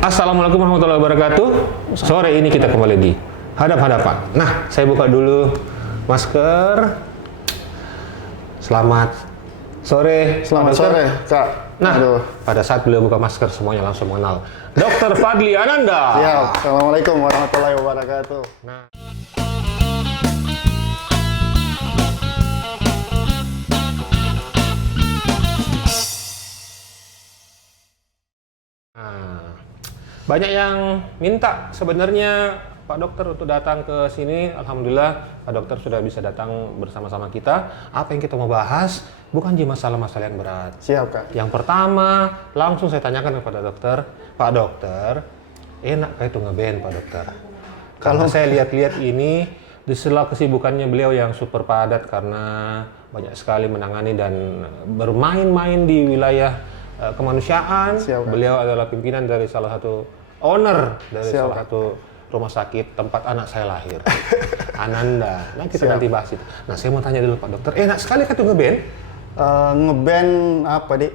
Assalamualaikum warahmatullahi wabarakatuh. Sore ini kita kembali di hadap-hadapan. Nah, saya buka dulu masker. Selamat sore. Selamat sore, Kak. Nah, pada saat beliau buka masker, semuanya langsung mengenal Dr. Fadli Ananda. Siap. Assalamualaikum warahmatullahi wabarakatuh. Nah, banyak yang minta sebenarnya Pak Dokter untuk datang ke sini. Alhamdulillah Pak Dokter sudah bisa datang bersama-sama kita. Apa yang kita mau bahas bukan masalah-masalah yang berat. Siap, Kak. Yang pertama, langsung saya tanyakan kepada dokter, Pak Dokter, enak kayak itu ngeband Pak Dokter? Kalau saya lihat-lihat ini di sela kesibukannya beliau yang super padat karena banyak sekali menangani dan bermain-main di wilayah kemanusiaan. Siap, Kak. Beliau adalah pimpinan dari salah satu owner dari Siap. salah satu rumah sakit tempat anak saya lahir, Ananda. Nah, kita Siap. nanti bahas itu. Nah, saya mau tanya dulu Pak Dokter, enak sekali kan tuh ngeband? Ngeband apa, Dik?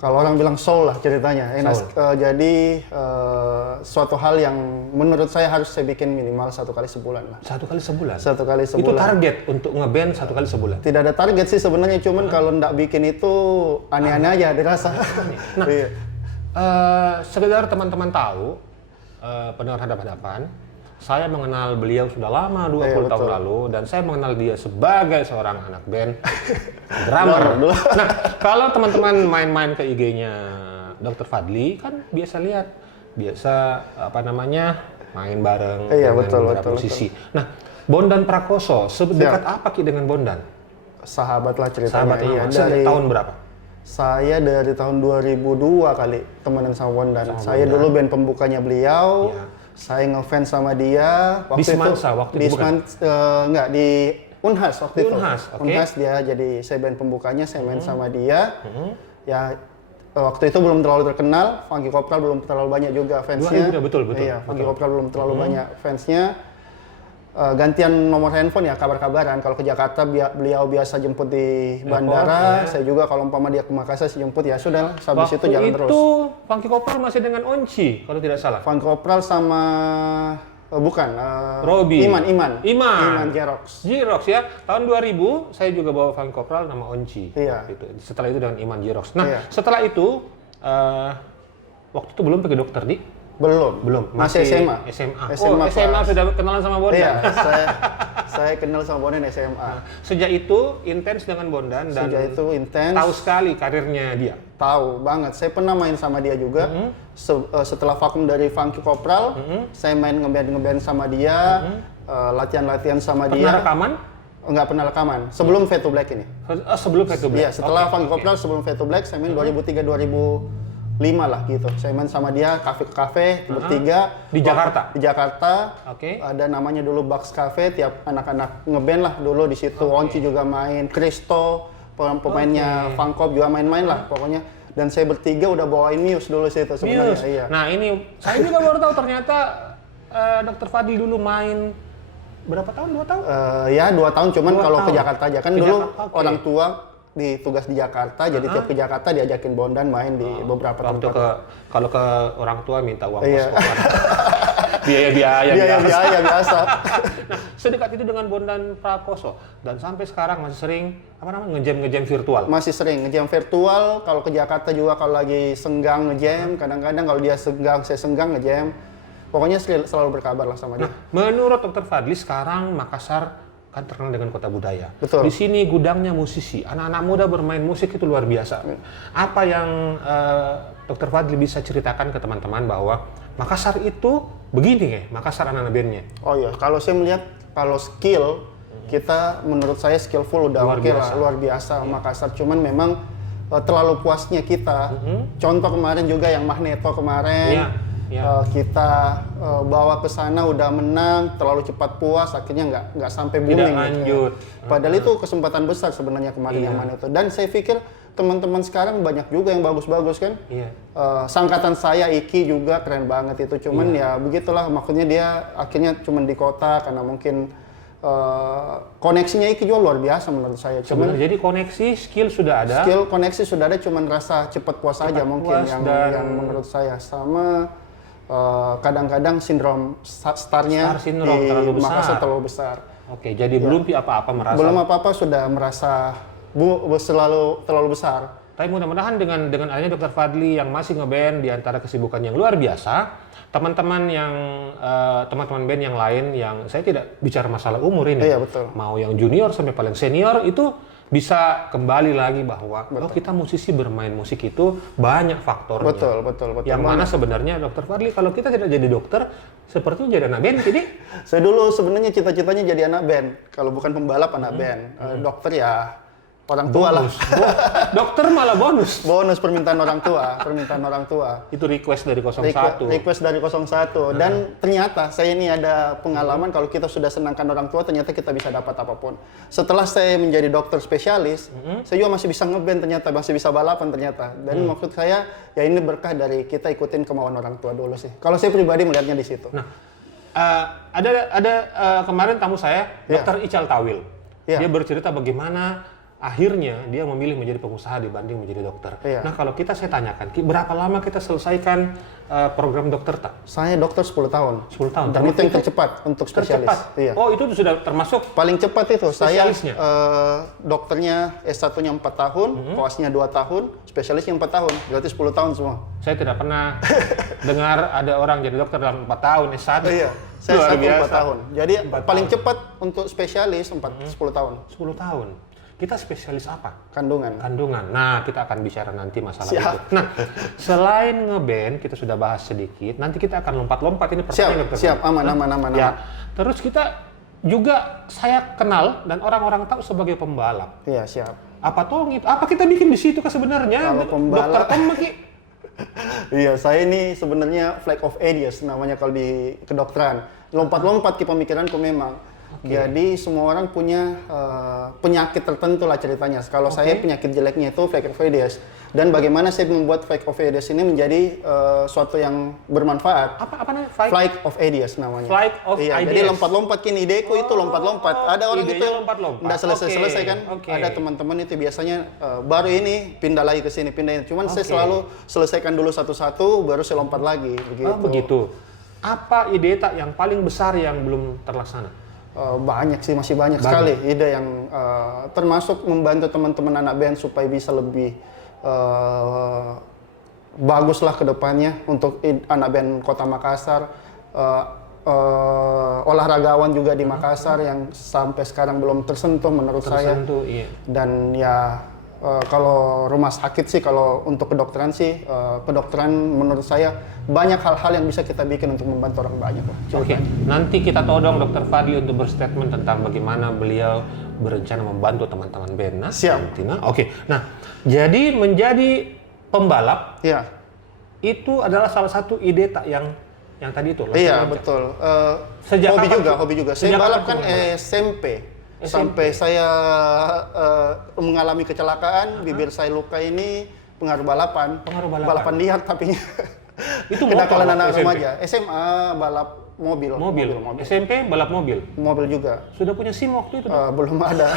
Kalau orang bilang soul lah ceritanya. Jadi suatu hal yang menurut saya harus saya bikin minimal 1 kali sebulan lah. 1 kali sebulan? 1 kali sebulan. Itu target untuk ngeband 1 kali sebulan? Tidak ada target sih sebenarnya, cuman kalau ndak bikin itu aneh-aneh aja dirasa. Nah, Iya. sekedar teman-teman tahu, pendengar hadap-hadapan, saya mengenal beliau sudah lama, 20 tahun betul. lalu, dan saya mengenal dia sebagai seorang anak band, drummer. Nah, kalau teman-teman main-main ke IG-nya Dr. Fadli, kan biasa lihat, main bareng Iya, dengan betul, beberapa betul, musisi. Nah, Bondan Prakoso, sedekat apa Ki dengan Bondan? Sahabat lah ceritanya. Sahabat Iya, lama, sejak tahun berapa? Saya dari tahun 2002 kali temenan sama Bondan. Saya Bondan. dulu band pembukanya beliau. Iya. Saya ngefans sama dia. Di Semansa waktu itu bukan? Enggak, di Unhas waktu Di itu. Unhas, oke. Unhas dia jadi saya band pembukanya, saya main sama dia. Ya waktu itu belum terlalu terkenal, Funky Kopral belum terlalu banyak juga fansnya. Betul. Iya, Funky Kopral belum terlalu banyak fansnya. Gantian nomor handphone ya, kabar-kabaran. Kalau ke Jakarta beliau biasa jemput di bandara, saya juga kalau umpama dia ke Makassar saya jemput, ya sudah, habis itu jalan terus. Waktu itu Funky Kopral masih dengan Onci kalau tidak salah. Funky Kopral sama Robi. Iman Jerox. Jerox ya. Tahun 2000 saya juga bawa Funky Kopral nama Onci. Iya. Waktu itu. Setelah itu dengan Iman Jerox. Nah, Iya. setelah itu waktu itu belum pergi dokter di? Belum. Masih SMA. SMA. SMA, SMA sudah kenalan sama Bondan. Iya, saya kenal sama Bondan SMA. Sejak itu intens dengan Bondan dan Sejak itu intens. tahu sekali karirnya dia. Tahu banget. Saya pernah main sama dia juga. Setelah vakum dari Funky Kopral, saya main ngeband sama dia, latihan-latihan sama dia. Pernah rekaman? Enggak pernah rekaman. Sebelum Fade to Black ini. Sebelum Fade to Black. Iya, setelah Oke, Funky Kopral, sebelum Fade to Black, saya main 2003-2005 lah gitu. Saya main sama dia kafe ke kafe bertiga Di Jakarta? Di Jakarta. Oke. Ada namanya dulu Bugs Cafe, tiap anak-anak ngeband lah dulu di situ. Onci juga main, Kristo, pemainnya Funkop juga main-main lah pokoknya. Dan saya bertiga udah bawain Muse dulu situ sebenarnya. Muse. Iya. Nah ini saya juga baru tahu ternyata Dr. Fadli dulu main berapa tahun? 2 tahun? Ya 2 tahun, cuman 2 kalau ke tahun. Jakarta aja kan Ke dulu Jakarta, oke. orang tua tugas di Jakarta, jadi tiap ke Jakarta diajakin Bondan main di beberapa Waktu tempat. kalau ke orang tua minta uang Iya. kos-kosan. Biaya-biaya. Biaya biasa. Nah, sedekat itu dengan Bondan Prakoso dan sampai sekarang masih sering ngejam virtual. Masih sering ngejam virtual, kalau ke Jakarta juga kalau lagi senggang ngejam, kadang-kadang kalau dia senggang, saya senggang ngejam. Pokoknya selalu berkabar lah sama dia. Nah, menurut Dr. Fadli sekarang Makassar kan terkenal dengan kota budaya. Betul. Di sini gudangnya musisi, anak-anak muda bermain musik itu luar biasa. Apa yang Dr. Fadli bisa ceritakan ke teman-teman bahwa Makassar itu begini ya, Makassar anak-anak bandnya? Oh iya, kalau saya melihat kalau skill kita, menurut saya skillful udah Luar oke biasa. lah, luar biasa Makassar. Cuman memang terlalu puasnya kita. Contoh kemarin juga yang Magneto kemarin. Iya. Kita bawa ke sana udah menang, terlalu cepat puas, akhirnya nggak sampai booming. Tidak gitu. lanjut. Padahal itu kesempatan besar sebenarnya kemarin yang mana itu. Dan saya pikir teman-teman sekarang banyak juga yang bagus-bagus kan. Iya. Sangkatan saya Iki juga keren banget itu. Cuman ya begitulah, makanya dia akhirnya cuman di kota karena mungkin koneksinya itu juga luar biasa menurut saya. Cuman Sebenarnya jadi koneksi, skill sudah ada. skill koneksi sudah ada, cuman rasa cepat puas aja mungkin puas yang menurut saya. Sama kadang-kadang sindrom starnya Star syndrome terlalu besar. Makassar terlalu besar. Oke, jadi belum apa-apa merasa. Belum apa-apa sudah merasa terlalu besar. Tapi mudah-mudahan dengan adanya Dokter Fadli yang masih ngeband di antara kesibukan yang luar biasa, teman-teman band yang lain yang saya tidak bicara masalah umur ini, Iya, betul. mau yang junior sampai paling senior itu bisa kembali lagi bahwa kita musisi bermain musik itu banyak faktornya. Betul. Yang mana sebenarnya Dokter Fadli kalau kita tidak jadi dokter sepertinya jadi anak band. Jadi Saya dulu sebenarnya cita-citanya jadi anak band. Kalau bukan pembalap anak band. Dokter ya orang tua lah. dokter malah bonus. Bonus permintaan orang tua. Itu request dari 01. Request dari 01. Dan ternyata saya ini ada pengalaman kalau kita sudah senangkan orang tua, ternyata kita bisa dapat apapun. Setelah saya menjadi dokter spesialis, saya juga masih bisa ngeband ternyata, masih bisa balapan ternyata. Dan maksud saya, ya ini berkah dari kita ikutin kemauan orang tua dulu sih. Kalau saya pribadi melihatnya di situ. Nah, ada kemarin tamu saya, Dokter Ical Tawil. Dia bercerita bagaimana akhirnya dia memilih menjadi pengusaha dibanding menjadi dokter. Nah, kalau saya tanyakan, berapa lama kita selesaikan program dokter tak? Saya dokter 10 tahun. 10 tahun. Dan itu yang tercepat untuk spesialis. Iya. Oh, itu sudah termasuk Paling cepat itu. Saya spesialisnya? dokternya S1-nya 4 tahun, koasnya 2 tahun, spesialisnya 4 tahun. Berarti 10 tahun semua. Saya tidak pernah dengar ada orang jadi dokter dalam 4 tahun, S1. Iya. Saya Luar 4 biasa. tahun. Jadi 4 paling tahun. cepat untuk spesialis 10 tahun. 10 tahun. Kita spesialis apa? Kandungan. Kandungan. Nah, kita akan bicara nanti masalah Siap. itu. Nah, selain ngeband, kita sudah bahas sedikit. Nanti kita akan lompat-lompat ini pertanyaan dokter. Siap, aman. Ya. Terus kita juga saya kenal dan orang-orang tahu sebagai pembalap. Iya, siap. Apa toh itu? Apa kita bikin di situ sebenarnya? Kalau pembalap- Dokter Tom Ki. Iya, saya ini sebenarnya flag of Aedes namanya kalau di kedokteran. Lompat-lompat ke pemikiranku memang. Jadi semua orang punya penyakit tertentu lah ceritanya. Kalau saya penyakit jeleknya itu flag of Aedes. Dan bagaimana saya membuat flag of Aedes ini menjadi suatu yang bermanfaat. Apa namanya? Flag of Aedes namanya. Flag of Iya, Aedes. jadi lompat-lompat kini ideku itu lompat-lompat. Ada orang idenya itu lompat-lompat. nggak selesai-selesai kan. Oke. Ada teman-teman itu biasanya baru ini pindah lagi ke sini, pindah ini. Cuman saya selalu selesaikan dulu satu-satu baru saya lompat lagi begitu. Oh, begitu. Apa ide tak yang paling besar yang belum terlaksana? Banyak sih, masih banyak sekali ide yang termasuk membantu teman-teman anak band supaya bisa lebih baguslah ke depannya untuk anak band Kota Makassar, olahragawan juga di Makassar yang sampai sekarang belum tersentuh menurut saya. Iya. Dan ya kalau rumah sakit sih, kalau untuk kedokteran sih, kedokteran menurut saya banyak hal-hal yang bisa kita bikin untuk membantu orang banyak. Oke, nanti kita todong Dokter Fadli untuk berstatement tentang bagaimana beliau berencana membantu teman-teman band. Nah, Siap. Oke, nah jadi menjadi pembalap Ya. itu adalah salah satu ide tak yang tadi itu. Iya, loncat-loncat. betul. Sejak Hobi juga. Saya Sejak balap kapan kan SMP. Sampai saya mengalami kecelakaan, bibir saya luka ini pengaruh balapan. Balapan liar tapi Itu kenakalan motor, anak SMP? remaja. SMA balap mobil. SMP balap mobil. Mobil juga. Sudah punya SIM waktu itu? Belum ada.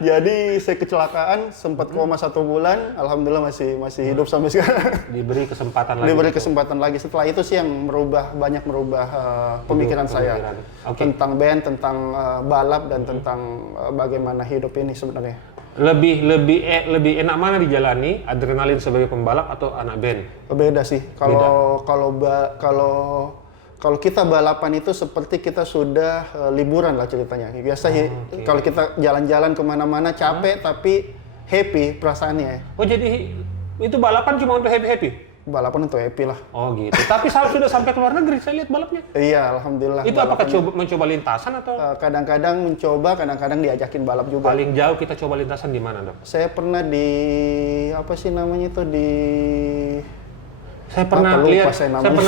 Jadi saya kecelakaan, sempat koma 1 bulan, alhamdulillah masih hidup sampai sekarang. Diberi kesempatan lagi. Diberi kesempatan lagi. Setelah itu sih yang banyak merubah pemikiran saya Oke. tentang band, tentang balap dan tentang bagaimana hidup ini sebenarnya. Lebih enak mana dijalani, adrenalin sebagai pembalap atau anak band? Beda sih. Kalau kita balapan itu seperti kita sudah liburan lah ceritanya. Biasa kalau kita jalan-jalan kemana-mana capek tapi happy perasaannya. Oh jadi itu balapan cuma untuk happy-happy? Balapan untuk happy lah. Oh gitu. Tapi sudah sampai ke luar negeri saya lihat balapnya. Iya, alhamdulillah. Itu apakah mencoba lintasan atau? Kadang-kadang mencoba, kadang-kadang diajakin balap juga. Paling jauh kita coba lintasan di mana, Dok? Saya pernah di apa sih namanya itu Saya pernah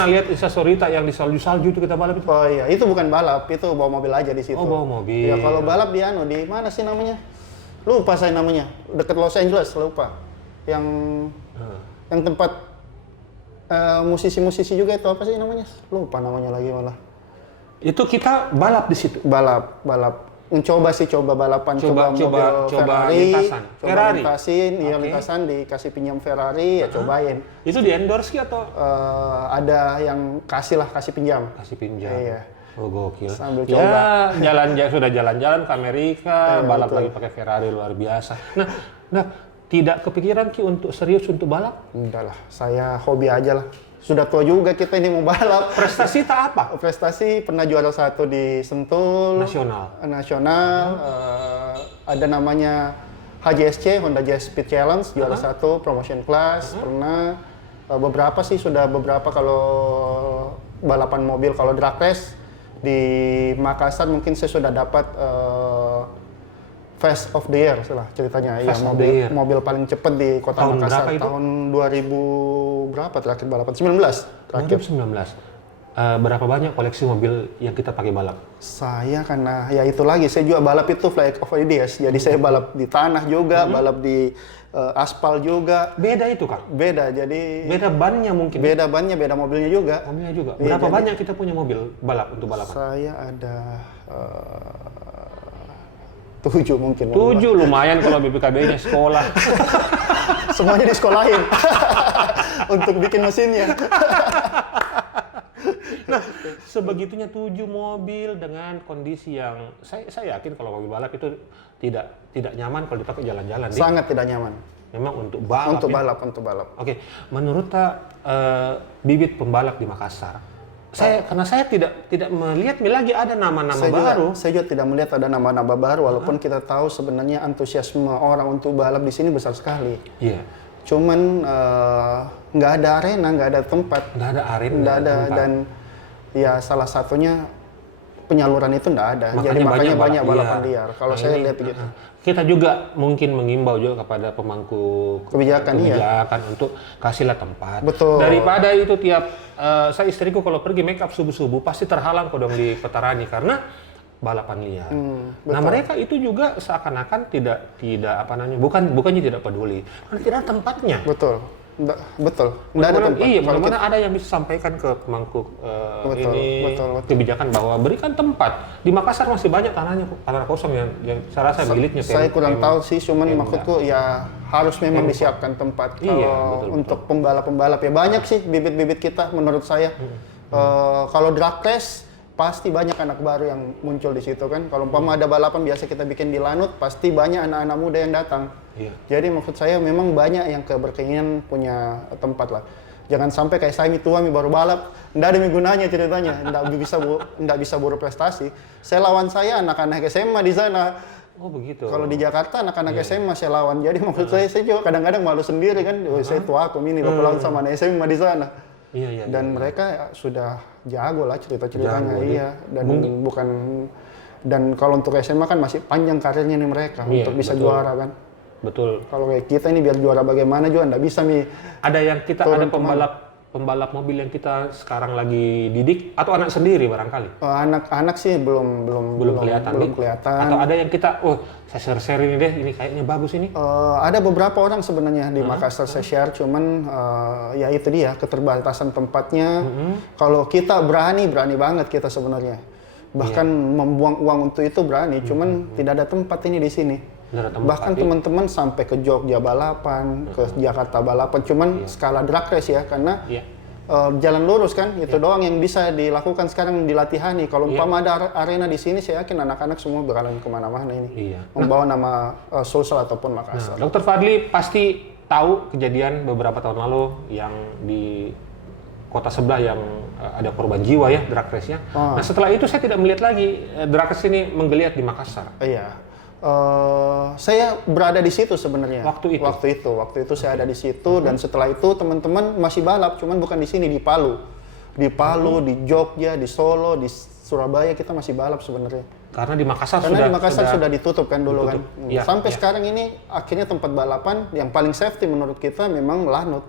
lihat Instastory yang di salju-salju itu kita balap itu. Oh iya, itu bukan balap, itu bawa mobil aja di situ. Oh, bawa mobil. Ya kalau balap di mana sih namanya? Lupa saya namanya. Dekat Los Angeles, lupa. Yang tempat musisi-musisi juga itu apa sih namanya? Lupa namanya lagi malah. Itu kita balap di situ. balap coba balapan, coba mobil Ferrari, lintasan. coba Ferrari? lintasin, iya Oke. lintasan dikasih pinjam Ferrari, ya cobain. Itu di endorse atau Ada yang kasih pinjam. kasih pinjam? Iya. Oh gokil. Sambil Ya coba. sudah jalan-jalan ke Amerika, Iya, balap betul. lagi pakai Ferrari luar biasa. Nah, tidak kepikiran Ki untuk serius untuk balap? Udah lah, saya hobi aja lah. Sudah tua juga kita ini mau balap. Prestasi tak apa? Prestasi pernah juara 1 di Sentul. Nasional. Ada namanya HJSC, Honda Jazz Speed Challenge, juara 1, promotion class, pernah. Beberapa sih, sudah beberapa kalau balapan mobil. Kalau drag race di Makassar mungkin saya sudah dapat Fast of the Year lah ceritanya. Iya, Fast of the Year. mobil paling cepat di kota Tahun Makassar. berapa itu? Tahun 2000 berapa terakhir balapan? 19 terakhir. 2019. Berapa banyak koleksi mobil yang kita pakai balap? Saya karena ya itu lagi, saya juga balap itu flight of ideas. Jadi saya balap di tanah juga, balap di aspal juga. Beda itu Kak? Beda, jadi Beda bannya mungkin? beda bannya, beda mobilnya juga. Mobilnya juga? Iya, Berapa jadi- banyak kita punya mobil balap untuk balapan? Saya ada 7 mungkin. 7 lumayan kalau BPKB-nya sekolah. Semuanya disekolahin untuk bikin mesinnya. Sebegitunya 7 mobil dengan kondisi yang saya yakin kalau mobil balap itu tidak nyaman kalau dipakai jalan-jalan. Dik. Sangat tidak nyaman. Memang untuk balap. Untuk ya? balap, untuk balap. Oke, menurut bibit pembalap di Makassar, karena saya tidak melihat lagi ada nama-nama baru. Saya juga tidak melihat ada nama-nama baru, walaupun kita tahu sebenarnya antusiasme orang untuk balap di sini besar sekali. Iya. Cuman nggak ada arena, nggak ada tempat, Nggak ada arena. nggak ada, tempat. dan ya salah satunya penyaluran itu nggak ada. Jadi makanya banyak balapan liar. Kalau saya lihat gitu. Kita juga mungkin mengimbau juga kepada pemangku Kebijakan, untuk kasihlah tempat. Betul. Daripada itu saya istriku kalau pergi make up subuh-subuh pasti terhalang kodong di Petarani karena balapan liar. Nah mereka itu juga seakan-akan tidak apa namanya, bukannya tidak peduli, karena tidak ada tempatnya. Betul, betul. Nggak ada tempat. Iya, Kalau bagaimana ada yang bisa sampaikan ke pemangku Betul, ini betul. kebijakan bahwa berikan tempat. Di Makassar masih banyak tanah kosong yang saya rasa miliknya. Saya kurang tahu sih, cuman Pemda. maksudku ya harus memang disiapkan tempat. Iya, Kalau betul. untuk pembalap-pembalap ya banyak sih bibit-bibit kita menurut saya. Kalau drag race pasti banyak anak baru yang muncul di situ kan. Kalau umpama ada balapan biasa kita bikin di Lanut, pasti banyak anak-anak muda yang datang. Iya. Jadi maksud saya memang banyak yang berkeinginan punya tempat lah. Jangan sampai kayak saya tua baru balap, nggak ada gunanya ceritanya, nggak bisa berprestasi. Saya lawan saya anak-anak SMA di sana. Oh begitu. Kalau di Jakarta anak-anak SMA saya lawan. Jadi maksud saya juga kadang-kadang malu sendiri kan. Oh, saya tua aku ini loh lawan sama anak SMA di sana. Iya. Dan mereka ya sudah jago lah cerita-ceritanya. Jago, Iya. Dan dan kalau untuk SMA kan masih panjang karirnya nih mereka Iya, untuk bisa betul. juara kan. Betul. Kalau kayak kita ini biar juara bagaimana juga nggak bisa nih. Ada yang kita Turun ada pembalap mobil yang kita sekarang lagi didik atau anak sendiri barangkali. Anak-anak sih belum Kelihatan. belum Dik. kelihatan. Atau ada yang kita saya share ini deh, ini kayaknya bagus ini. Ada beberapa orang sebenarnya di Makassar saya share, cuman ya itu dia keterbatasan tempatnya. Kalau kita berani banget kita sebenarnya. Bahkan membuang uang untuk itu berani, cuman tidak ada tempat ini di sini. Tidak ada tempat, Bahkan teman-teman sampai ke Jogja balapan, ke Jakarta balapan, cuman skala drag race ya, karena Iya. jalan lurus kan, itu doang yang bisa dilakukan sekarang dilatihani. Kalau umpama ada arena di sini, saya yakin anak-anak semua bakalan kemana-mana ini. Iya. Membawa nama Sulsel ataupun Makassar. Dokter Fadli pasti tahu kejadian beberapa tahun lalu yang di kota sebelah yang ada korban jiwa ya drag race-nya. Nah setelah itu saya tidak melihat lagi drag race ini menggeliat di Makassar. Iya. Saya berada di situ sebenarnya. Waktu itu saya ada di situ dan setelah itu teman-teman masih balap, cuman bukan di sini, di Palu. Di Palu, di Jogja, di Solo, di Surabaya kita masih balap sebenarnya. Karena di Makassar Karena di Makassar sudah ditutup kan dulu ditutup. kan. Iya, Sampai iya. sekarang ini akhirnya tempat balapan yang paling safety menurut kita memang Lanut.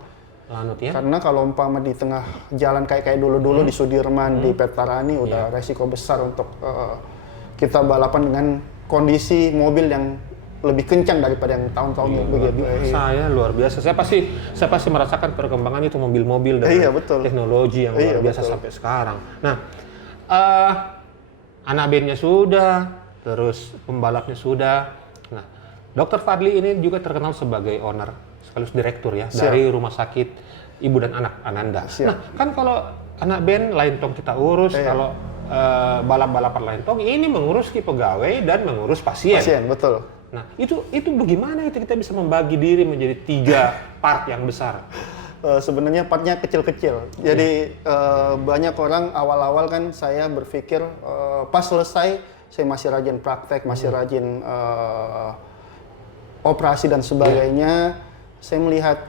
Lanut ya. Karena kalau umpama di tengah jalan kayak dulu-dulu di Sudirman, di Petarani udah resiko besar untuk kita balapan dengan kondisi mobil yang lebih kencang daripada yang tahun-tahun begitu. Saya luar biasa. Saya pasti merasakan perkembangan itu mobil-mobil dan Iya, betul. teknologi yang luar Iya, biasa betul. sampai sekarang. Nah, anak bandnya sudah, terus pembalapnya sudah. Nah, Dokter Fadli ini juga terkenal sebagai owner sekaligus direktur ya dari Rumah Sakit Ibu dan Anak Ananda. Siap. Nah, kan kalau anak band lain tong kita urus, kalau balap-balapan lain tong ini mengurus pegawai dan mengurus pasien. Pasien, betul. Nah, itu bagaimana itu kita bisa membagi diri menjadi 3 part yang besar? Sebenarnya partnya kecil-kecil. Jadi banyak orang awal-awal kan saya berpikir pas selesai saya masih rajin praktek, masih rajin operasi dan sebagainya. Saya melihat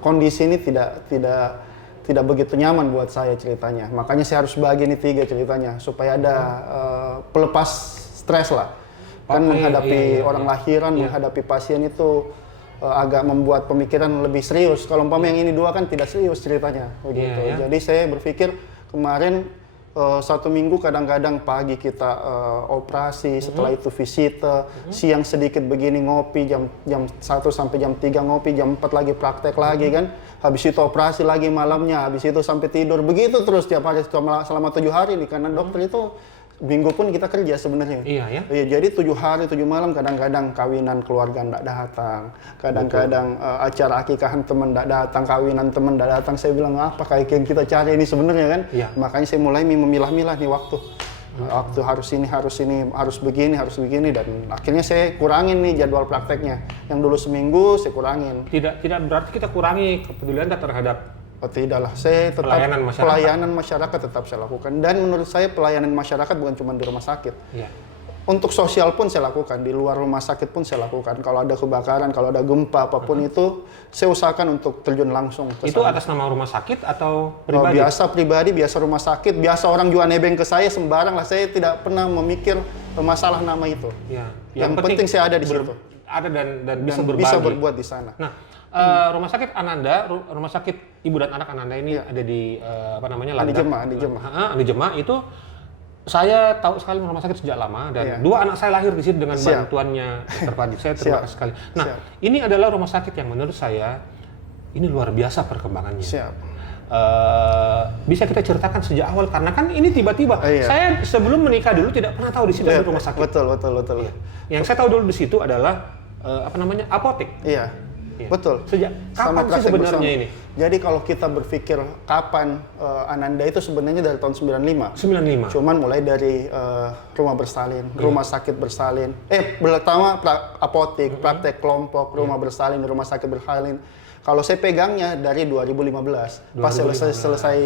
kondisi ini tidak begitu nyaman buat saya ceritanya. Makanya saya harus bagi ini 3 ceritanya supaya ada pelepas stres lah. Kan menghadapi orang lahiran, menghadapi pasien itu agak membuat pemikiran lebih serius. Kalau umpama yang ini 2 kan tidak serius ceritanya, begitu. Jadi saya berpikir kemarin 1 minggu kadang-kadang pagi kita operasi, setelah itu visite, siang sedikit begini ngopi, jam 1 sampai jam 3 ngopi, jam 4 lagi praktek lagi kan. Habis itu operasi lagi malamnya, habis itu sampai tidur. Begitu terus tiap hari selama 7 hari nih, karena dokter itu minggu pun kita kerja sebenarnya. Iya. Jadi 7 hari 7 malam kadang-kadang kawinan keluarga nggak datang, kadang-kadang acara akikahan teman nggak datang, kawinan teman nggak datang. Saya bilang apa kayak yang kita cari ini sebenarnya kan. Makanya saya mulai memilah-milah nih waktu. Waktu harus ini, harus begini dan akhirnya saya kurangin nih jadwal prakteknya. Yang dulu seminggu saya kurangin. Tidak berarti kita kurangi kepedulian terhadap Tidak lah, saya tetap pelayanan masyarakat tetap saya lakukan. Dan menurut saya pelayanan masyarakat bukan cuma di rumah sakit. Iya. Untuk sosial pun saya lakukan, di luar rumah sakit pun saya lakukan. Kalau ada kebakaran, kalau ada gempa apapun itu, saya usahakan untuk terjun langsung ke Itu sana. atas nama rumah sakit atau pribadi? Biasa pribadi, biasa rumah sakit, biasa orang jual nebeng ke saya sembarang lah. Saya tidak pernah memikir masalah nama itu. Ya. Yang penting saya ada di situ. Ada dan bisa Dan berbagi. bisa berbuat di sana. Nah, rumah sakit Ananda, rumah sakit Ibu dan Anak Ananda ini ada di Di Jemaah. Di Jemaah itu saya tahu sekali rumah sakit sejak lama dan 2 anak saya lahir di situ dengan bantuannya Dr. Fadli. Saya terima kasih sekali. Nah, ini adalah rumah sakit yang menurut saya ini luar biasa perkembangannya. Bisa kita ceritakan sejak awal karena kan ini tiba-tiba. Saya sebelum menikah dulu tidak pernah tahu di situ ada rumah sakit. Betul. Yang saya tahu dulu di situ adalah apotek. Iya. Betul. Sejak kapan sih sebenarnya ini? Jadi kalau kita berpikir kapan Ananda itu sebenarnya dari tahun 95. 95. Cuman mulai dari rumah bersalin, rumah sakit bersalin. Pertama apotek, praktek kelompok, rumah bersalin, rumah sakit bersalin. Kalau saya pegangnya dari 2015. Pas selesai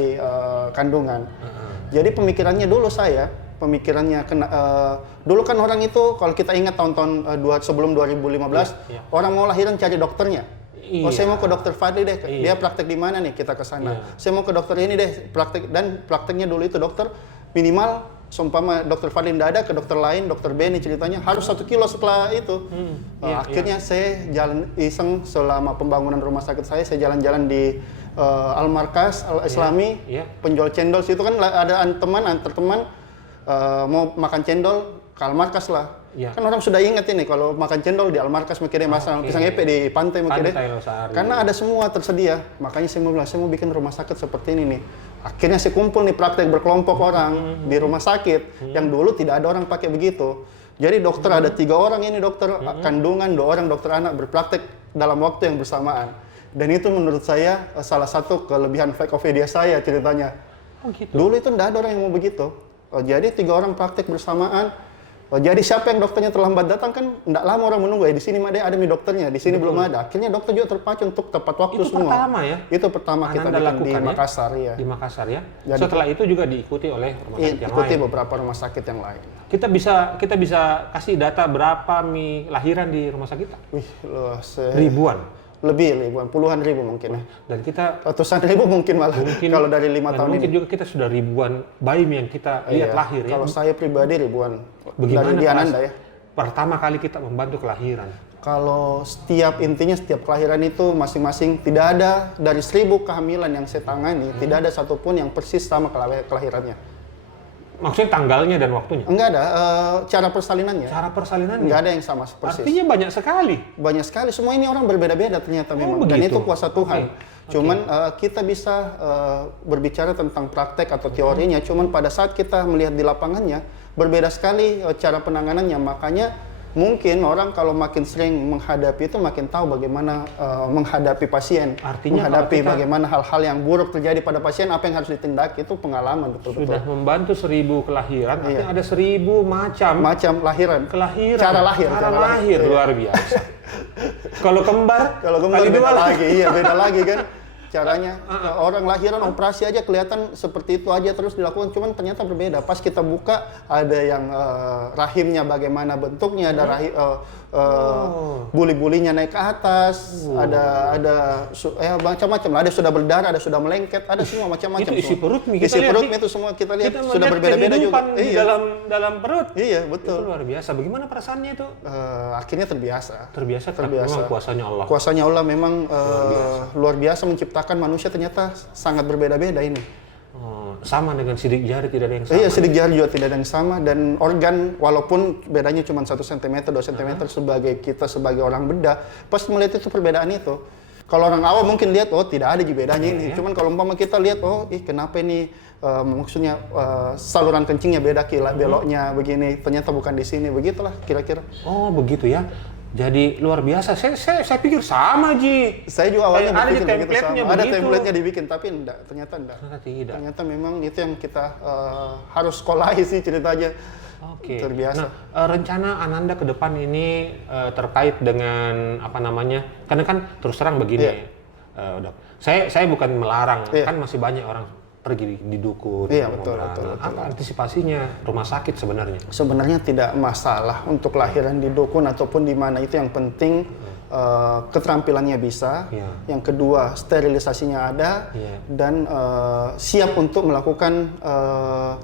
kandungan. Jadi pemikirannya dulu dulu kan orang itu kalau kita ingat tahun-tahun sebelum 2015 orang mau lahiran cari dokternya. Saya mau ke dokter Fadli deh, dia praktek di mana nih, kita ke sana. Saya mau ke dokter ini deh, prakteknya dulu itu dokter minimal seumpama dokter Fadli tidak ada, ke dokter lain, dokter Beni ceritanya harus 1 kilo setelah itu. Akhirnya saya jalan iseng selama pembangunan rumah sakit saya jalan-jalan di Al-Markas Al-Islami, penjual cendol situ kan ada antar teman mau makan cendol ke Al-Markas lah. Kan orang sudah ingat ini kalau makan cendol di Al-Markas mungkin masalah pisang epe di pantai mungkin karena ada semua tersedia. Makanya saya mau bilang saya mau bikin rumah sakit seperti ini nih. Akhirnya saya kumpul nih praktek berkelompok orang di rumah sakit yang dulu tidak ada orang pakai begitu. Jadi dokter ada 3 orang ini dokter kandungan, 2 orang dokter anak berpraktek dalam waktu yang bersamaan. Dan itu menurut saya salah satu kelebihan Fakeopedia saya ceritanya. Dulu itu tidak ada orang yang mau begitu. Jadi 3 orang praktek bersamaan. Jadi siapa yang dokternya terlambat datang kan tidak lama orang menunggu di sini ada dokternya, di sini belum ada. Akhirnya dokter juga terpacu untuk tepat waktu itu semua. Pertama ya? Itu pertama kita bikin di Makassar ya. Di Makassar ya. Jadi, setelah itu juga diikuti oleh rumah sakit yang lain. Beberapa rumah sakit yang lain. Kita bisa kasih data berapa lahiran di rumah sakit kita? Ribuan. Lebih ribuan, puluhan ribu mungkin. Dan kita ratusan ribu mungkin malah kalau dari 5 tahun mungkin juga kita sudah ribuan bayi yang kita lihat lahir ya. Kalau saya pribadi ribuan. Bagaimana dari Ananda ya? Pertama kali kita membantu kelahiran. Kalau setiap kelahiran itu masing-masing tidak ada dari 1000 kehamilan yang saya tangani, tidak ada satupun yang persis sama kelahirannya. Maksudnya tanggalnya dan waktunya? Enggak ada, cara persalinannya. Cara persalinannya? Enggak ada yang sama persis. Artinya banyak sekali? Banyak sekali, semua ini orang berbeda-beda ternyata memang. Dan begitu? itu kuasa Tuhan. Cuman kita bisa berbicara tentang praktek atau teorinya, cuman pada saat kita melihat di lapangannya, berbeda sekali cara penanganannya. Makanya mungkin orang kalau makin sering menghadapi itu makin tahu bagaimana menghadapi pasien, Artinya menghadapi kalau kita bagaimana hal-hal yang buruk terjadi pada pasien, apa yang harus ditindak, itu pengalaman betul-betul. sudah membantu 1000 kelahiran, artinya ada 1000 macam lahiran. kelahiran. Cara lahir. Luar biasa. Kalau kembar beda dua lagi, iya beda lagi kan. Caranya orang lahiran operasi aja kelihatan seperti itu aja terus dilakukan, cuman ternyata berbeda. Pas kita buka ada yang rahimnya bagaimana bentuknya, ada buli-bulinya naik ke atas, ada macam-macam lah. Ada sudah berdarah, ada sudah melengket, ada semua macam-macam. Itu isi perut nih, isi perut itu semua kita lihat sudah berbeda-beda juga. Di dalam perut. Iya betul. Itu luar biasa. Bagaimana perasaannya itu? Akhirnya terbiasa. Terbiasa. Memang kuasanya Allah. Kuasanya Allah memang luar biasa menciptakan manusia, ternyata sangat berbeda-beda ini. Sama dengan sidik jari tidak ada yang sama. Iya, sidik jari juga tidak ada yang sama, dan organ walaupun bedanya cuma 1 cm, 2 cm sebagai orang bedah, pas melihat itu perbedaan itu. Kalau orang awam mungkin lihat tidak ada bedanya ini. Cuman kalau umpama kita lihat kenapa ini maksudnya saluran kencingnya beda, beloknya begini, ternyata bukan di sini, begitulah kira-kira. Oh, begitu ya. Jadi luar biasa. Saya pikir sama, Ji. Saya juga awalnya berpikir ada begitu sama. Ada template-nya dibikin, tapi ternyata enggak. Tidak. Ternyata memang itu yang kita harus sekolahi sih ceritanya. Oke. Terbiasa. Nah, rencana Ananda ke depan ini terkait dengan apa namanya? Karena kan terus terang begini, Dok. Saya bukan melarang, kan masih banyak orang pergi di dukun. Iya, betul. Apa antisipasinya rumah sakit sebenarnya? Sebenarnya tidak masalah untuk lahiran di dukun ataupun di mana, itu yang penting keterampilannya bisa. Yang kedua, sterilisasinya ada, dan siap untuk melakukan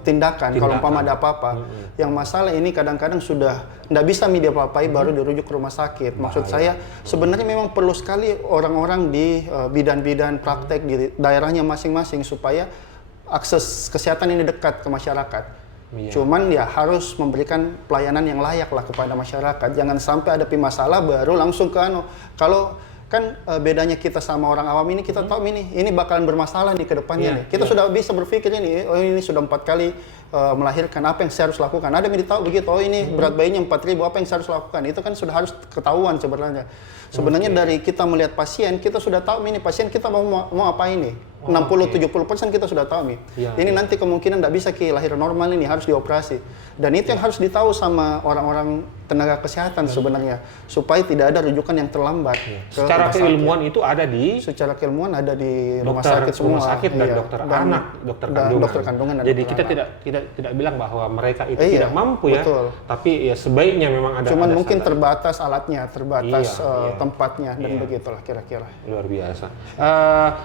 tindakan kalau umpama ada apa-apa. Yang masalah ini kadang-kadang sudah tidak bisa dia papai baru dirujuk ke rumah sakit. Maksud saya sebenarnya memang perlu sekali orang-orang di bidan-bidan praktek di daerahnya masing-masing supaya akses kesehatan ini dekat ke masyarakat. Cuman ya harus memberikan pelayanan yang layak lah kepada masyarakat. Jangan sampai ada masalah baru langsung ke Kalau kan bedanya kita sama orang awam ini, kita tahu ini bakalan bermasalah nih ke depannya nih. Kita sudah bisa berpikir ini sudah 4 kali melahirkan, apa yang saya harus lakukan. Ada yang tahu begitu, ini berat bayinya 4.000, apa yang saya harus lakukan. Itu kan sudah harus ketahuan sebenarnya. Sebenarnya dari kita melihat pasien, kita sudah tahu ini pasien kita mau apa ini. 60-70% kita sudah tahu nih. Ini nanti kemungkinan tidak bisa lahiran normal ini, harus dioperasi. Dan itu yang harus ditahu sama orang-orang tenaga kesehatan sebenarnya, supaya tidak ada rujukan yang terlambat. Secara keilmuan itu ada di? Secara keilmuan ada di rumah sakit semua. Rumah sakit dan dokter anak, dokter kandungan. Jadi kita tidak bilang bahwa mereka itu tidak mampu ya. Betul. Tapi ya sebaiknya memang ada. Cuman mungkin terbatas alatnya, terbatas tempatnya, dan begitulah kira-kira. Luar biasa.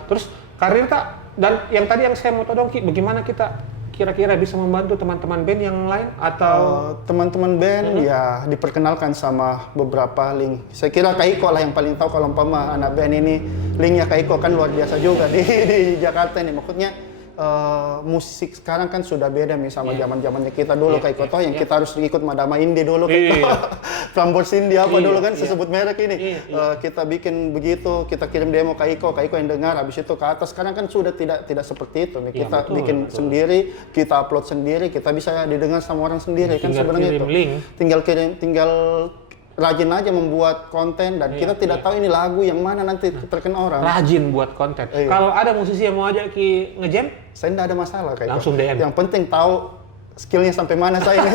Terus karir Kak, dan yang tadi yang saya mau tahu dong, Ki, bagaimana kita kira-kira bisa membantu teman-teman band yang lain atau teman-teman band ya diperkenalkan sama beberapa link. Saya kira Kak Iko lah yang paling tahu kalau umpama anak band ini, linknya Kak Iko kan luar biasa juga di Jakarta ini. Maksudnya musik sekarang kan sudah beda nih sama zaman-zamannya kita dulu, Kak Iko toh yang kita harus ikut Madama Indie dulu, Prambors Indie apa dulu kan sebut merek ini. Kita bikin begitu, kita kirim demo Kak Iko yang dengar, habis itu ke atas. Sekarang kan sudah tidak seperti itu nih. Kita bikin sendiri, kita upload sendiri, kita bisa didengar sama orang sendiri kan sebenarnya itu. Tinggal rajin aja membuat konten, dan kita tidak tahu ini lagu yang mana nanti terkenal orang. Rajin buat konten. Kalau ada musisi yang mau ajak Ki ngejam, saya tidak ada masalah kayak langsung DM. Yang penting tahu skillnya sampai mana saya ini.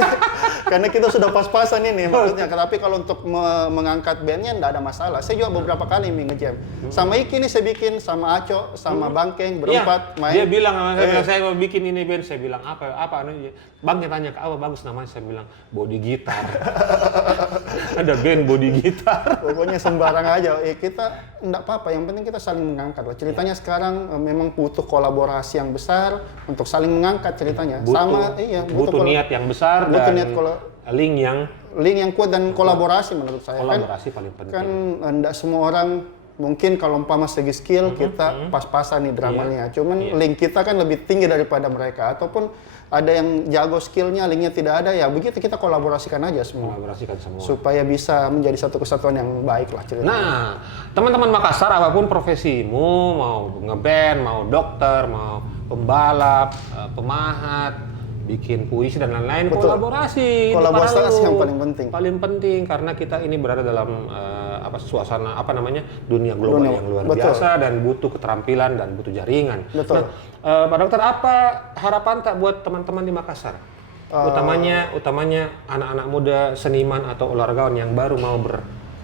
Karena kita sudah pas-pasan ini maksudnya. Tapi kalau untuk mengangkat bandnya tidak ada masalah. Saya juga beberapa kali nge-jam. Sama Iki ini saya bikin, sama Aco, sama Bangkeng, berempat main. Dia bilang sama saya mau bikin ini band, saya bilang apa Bangnya tanya ke apa bagus namanya, saya bilang body gitar. Ada band body gitar. Pokoknya sembarang aja. Kita enggak apa-apa, yang penting kita saling mengangkat. Ceritanya sekarang memang butuh kolaborasi yang besar untuk saling mengangkat ceritanya. Butuh niat yang besar dan link yang kuat dan kolaborasi menurut saya. Kolaborasi paling penting. Kan enggak semua orang mungkin kalau umpama segi skill kita pas-pasan nih dramanya. Cuman link kita kan lebih tinggi daripada mereka. Ataupun ada yang jago skillnya, linknya tidak ada, ya begitu kita kolaborasikan aja semua. Kolaborasikan semua. Supaya bisa menjadi satu kesatuan yang baik lah ceritanya. Nah, teman-teman Makassar, apapun profesimu, mau ngeband, mau dokter, mau pembalap, pemahat, bikin puisi dan lain-lain, Betul. kolaborasi. Kolaborasi Itu yang paling penting. Paling penting karena kita ini berada dalam suasana dunia global yang luar Betul. biasa dan butuh keterampilan dan butuh jaringan. Betul. Nah, Pak Dokter, apa harapan tak buat teman-teman di Makassar? Utamanya anak-anak muda, seniman atau olahragawan yang baru mau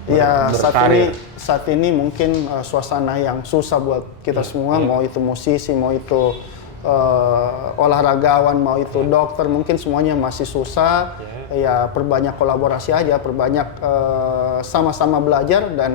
Ya berkarir. saat ini mungkin suasana yang susah buat kita semua, mau itu musisi, mau itu olahragawan, mau itu dokter, mungkin semuanya masih susah. Ya perbanyak kolaborasi aja, perbanyak sama-sama belajar dan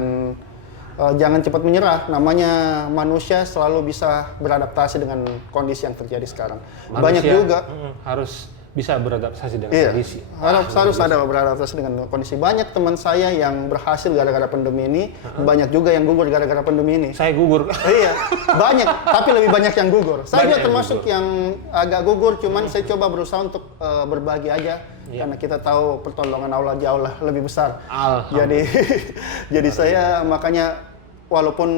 jangan cepat menyerah. Namanya manusia selalu bisa beradaptasi dengan kondisi yang terjadi sekarang. Banyak Manusia, juga harus bisa beradaptasi dengan iya, kondisi. harus ada beradaptasi dengan kondisi. Banyak teman saya yang berhasil gara-gara pandemi ini, banyak juga yang gugur gara-gara pandemi ini. Saya gugur. Iya, banyak, tapi lebih banyak yang gugur. Saya Banyak juga yang termasuk gugur. yang agak gugur, cuman saya coba berusaha untuk berbagi aja, karena kita tahu pertolongan Allah jauh lah lebih besar. Alhamdulillah. Jadi saya makanya walaupun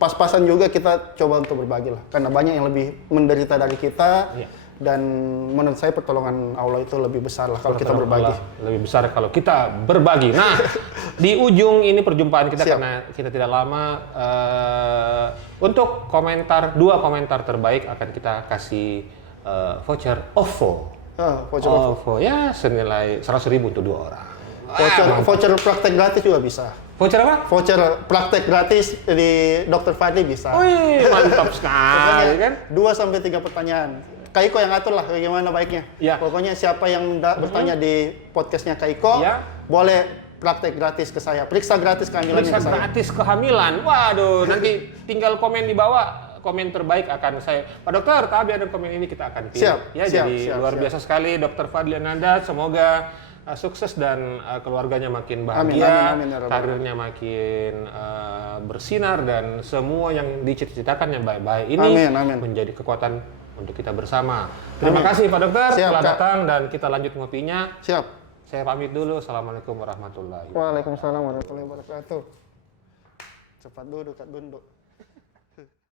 pas-pasan juga kita coba untuk berbagi lah, karena banyak yang lebih menderita dari kita. Iya. Dan menurut saya pertolongan Allah itu lebih besar lah kalau kita berbagi. Allah lebih besar kalau kita berbagi. Nah, di ujung ini perjumpaan kita, Siap. karena kita tidak lama, untuk dua komentar terbaik akan kita kasih voucher OVO. Voucher OVO ya senilai 100.000 untuk 2 orang. voucher praktek gratis juga bisa. Voucher apa? Voucher praktek gratis di Dr. Fadli bisa. Wih, mantap sekali kan? 2-3 pertanyaan. Kaiko yang atur lah bagaimana baiknya. Ya. Pokoknya siapa yang bertanya di podcastnya Kaiko, Ya. boleh praktek gratis ke saya. Periksa gratis kehamilannya Periksa ke saya. gratis kehamilan. Waduh, nanti tinggal komen di bawah. Komen terbaik akan saya. Pak Dokter, tapi ada komen ini kita akan pilih. Siap, Ya, siap, jadi siap, luar siap. biasa sekali Dokter Fadli Ananda. Semoga sukses dan keluarganya makin Amin, bahagia, amin, ya Rabbal karirnya makin bersinar dan semua yang dicita-citakan yang baik-baik ini Amin. menjadi kekuatan untuk kita bersama. Terima kasih Pak Dokter Siap, telah Kak. datang dan kita lanjut ngopinya. Siap. Saya pamit dulu. Assalamualaikum warahmatullahi wabarakatuh. Waalaikumsalam warahmatullahi wabarakatuh. Cepat duduk, Kak Dunduk.